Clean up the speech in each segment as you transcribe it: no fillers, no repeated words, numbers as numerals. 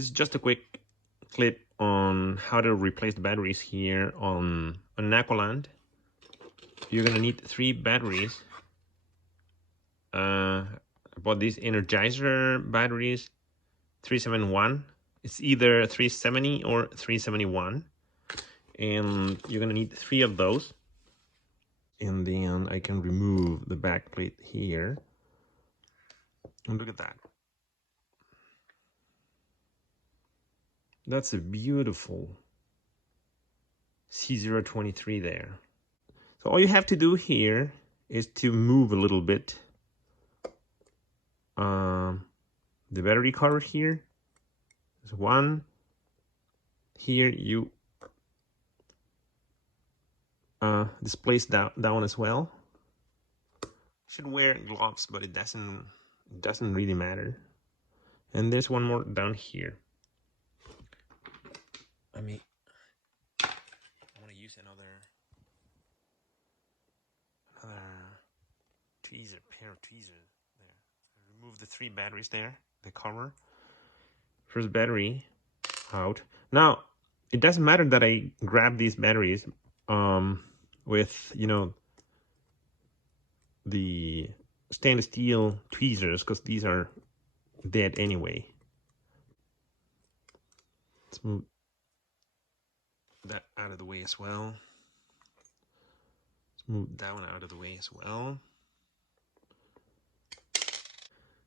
This is just a quick clip on how to replace the batteries here on Aqualand. You're gonna need 3 batteries. I bought these Energizer batteries, 371. It's either 370 or 371, and you're gonna need 3 of those. And then I can remove the back plate here, and look at that. That's a beautiful C023 there. So all you have to do here is to move a little bit the battery cover here. There's one. Here you displace down as well. Should wear gloves, but it doesn't really matter. And there's one more down here. I want to use another pair of tweezers there. Remove the 3 batteries there, the cover. First battery out. Now, it doesn't matter that I grab these batteries with, you know, the stainless steel tweezers, because these are dead anyway. Let's move that out of the way as well. Let's move that one out of the way as well.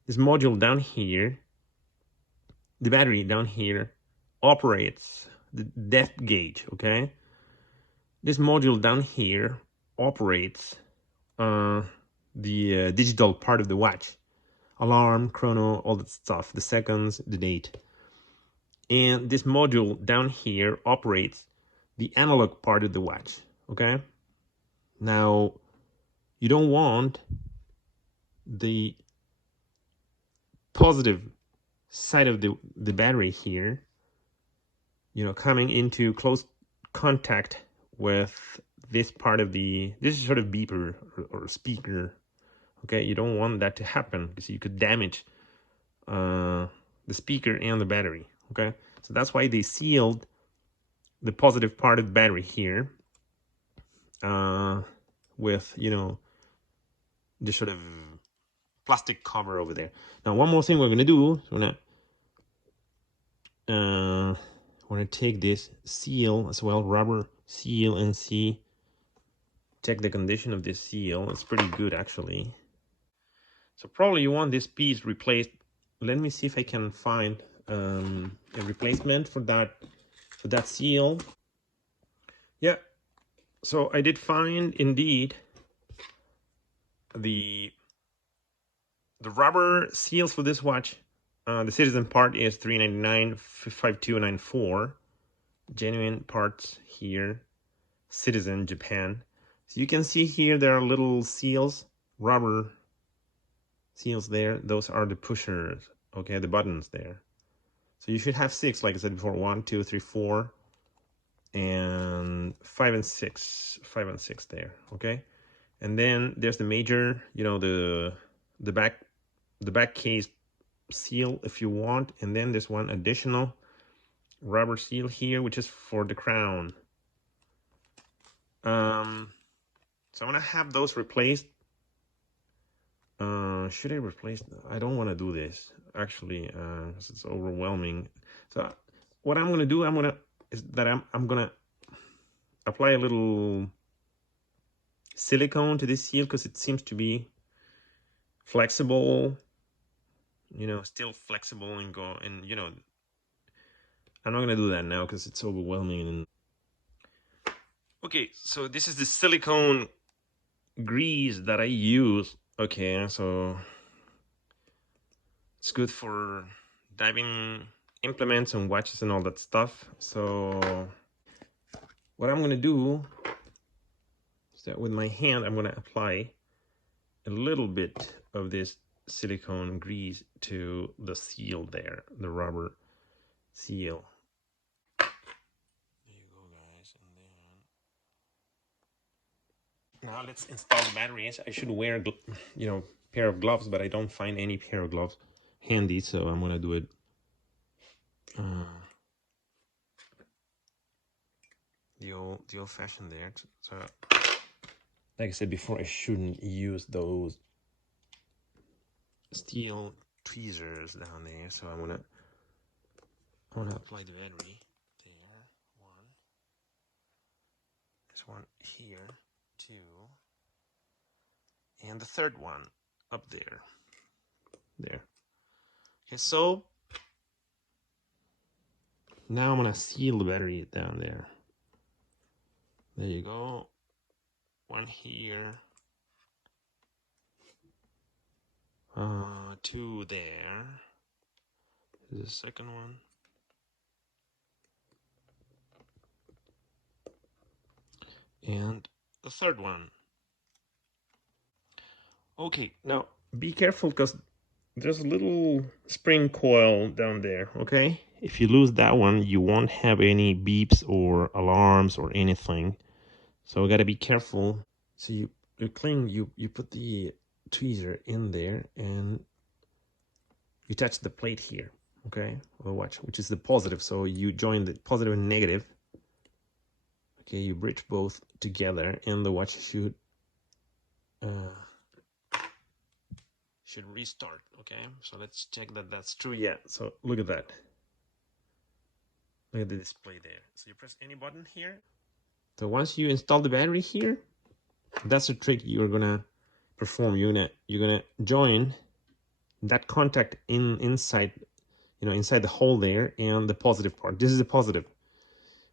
This module down here, the battery down here, operates the depth gauge, okay? This module down here operates the digital part of the watch. Alarm, chrono, all that stuff, the seconds, the date. And this module down here operates the analog part of the watch, okay? Now, you don't want the positive side of the battery here, you know, coming into close contact with this part of this is sort of beeper or speaker, okay? You don't want that to happen because you could damage the speaker and the battery, okay? So that's why they sealed the positive part of the battery here with, you know, this sort of plastic cover over there. Now, one more thing we're gonna do is we're gonna take this seal as well, rubber seal, and check the condition of this seal. It's pretty good actually. So probably you want this piece replaced. Let me see if I can find a replacement for that seal. Yeah, so I did find indeed the rubber seals for this watch. The Citizen part is $399, 5294. Genuine parts here, Citizen, Japan. So you can see here there are little seals, rubber seals there. Those are the pushers, okay, the buttons there. So you should have 6, like I said before, 1, 2, 3, 4, and 5 and 6, 5 and 6 there, okay. And then there's the major, you know, the back case seal if you want, and then there's one additional rubber seal here, which is for the crown. So I'm gonna have those replaced. Should I replace? I don't want to do this actually, because it's overwhelming. So what I'm gonna do, I'm gonna apply a little silicone to this seal because it seems to be flexible. You know, still flexible and you know. I'm not gonna do that now because it's overwhelming. Okay, so this is the silicone grease that I use. Okay, so it's good for diving implements and watches and all that stuff. So what I'm gonna do is that with my hand, I'm gonna apply a little bit of this silicone grease to the seal there, the rubber seal. There you go, guys. And then now let's install the batteries. I should wear, you know, pair of gloves, but I don't find any pair of gloves handy, so I'm gonna do it the old-fashioned there. So, like I said before, I shouldn't use those steel tweezers down there. So I wanna apply the battery there. One. There's one here, two, and the third one up there. There. Okay, so now I'm gonna seal the battery down there. There you go. One here. Two there. There's a second one. And the third one. Okay, now be careful because there's a little spring coil down there, okay? If you lose that one, you won't have any beeps or alarms or anything. So we gotta be careful. So you put the tweezer in there and you touch the plate here, okay? Of the watch, which is the positive. So you join the positive and negative. Okay, you bridge both together and the watch should restart. Okay, so let's check that that's true. Yeah, so look at that. Look at the display there. So you press any button here. So once you install the battery here, that's a trick you're gonna perform. You're gonna join that contact inside, inside the hole there, and the positive part. This is the positive.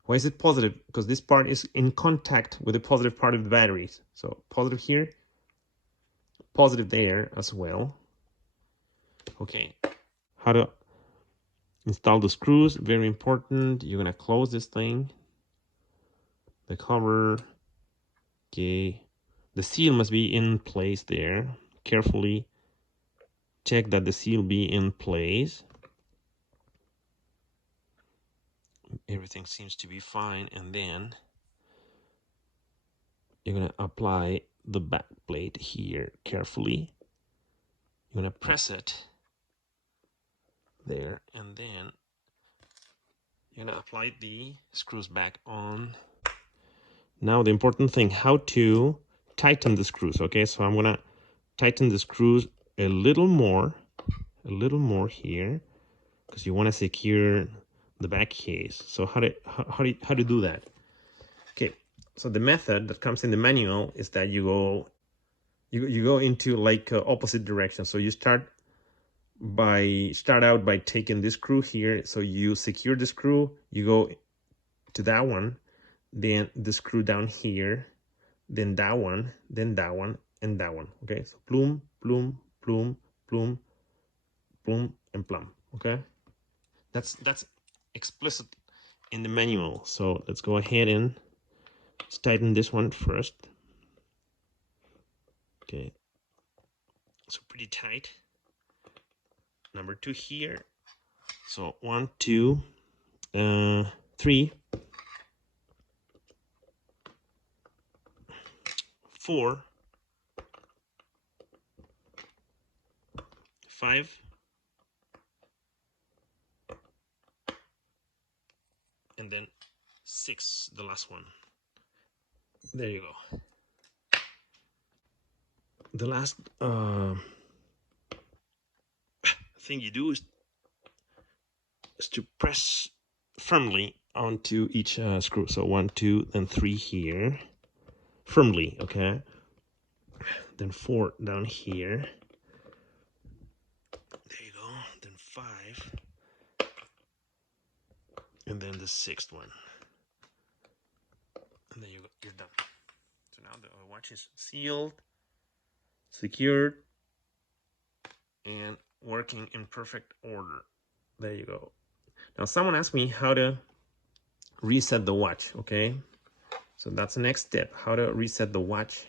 Why is it positive? Because this part is in contact with the positive part of the batteries. So positive here, positive there as well. Okay, how to install the screws, very important. You're gonna close this thing, the cover. Okay, the seal must be in place there. Carefully check that the seal be in place. Everything seems to be fine, and then you're gonna apply the back plate here carefully. You're gonna press it there, and then you're gonna apply the screws back on. Now the important thing, how to tighten the screws. Okay, so I'm gonna tighten the screws a little more here, because you want to secure the back case. So how to do that? Okay, so the method that comes in the manual is that you go into like opposite direction. So you start out by taking this screw here. So you secure the screw, you go to that one, then the screw down here, then that one, then that one, and that one. Okay, so plum, plum, plum, plum, plum, and plum. Okay, that's explicit in the manual. So let's go ahead and tighten this one first. Okay, so pretty tight. Number two here. So 1, 2, 3, 4, 5, and then 6, the last one. There you go. The last thing you do is to press firmly onto each screw. So 1, 2, and 3 here. Firmly, okay? Then 4 down here. There you go. Then 5. And then the 6th one. And then you're done. So now the watch is sealed, secured, and working in perfect order. There you go. Now someone asked me how to reset the watch, okay? So that's the next step, how to reset the watch.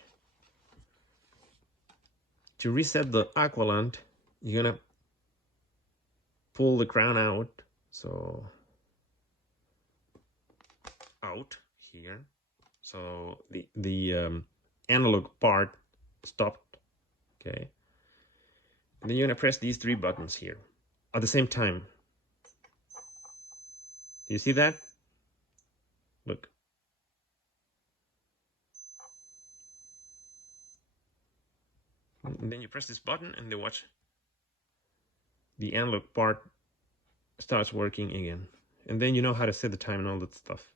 To reset the Aqualand, you're gonna pull the crown out. So out here. So the analog part stopped, okay? And then you're gonna press these 3 buttons here at the same time. You see that? Look. And then you press this button and then watch the analog part starts working again. And then you know how to set the time and all that stuff.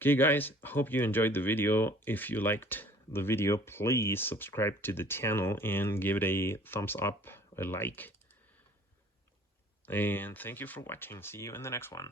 Okay guys, hope you enjoyed the video. If you liked the video, please subscribe to the channel and give it a thumbs up, a like. And thank you for watching. See you in the next one.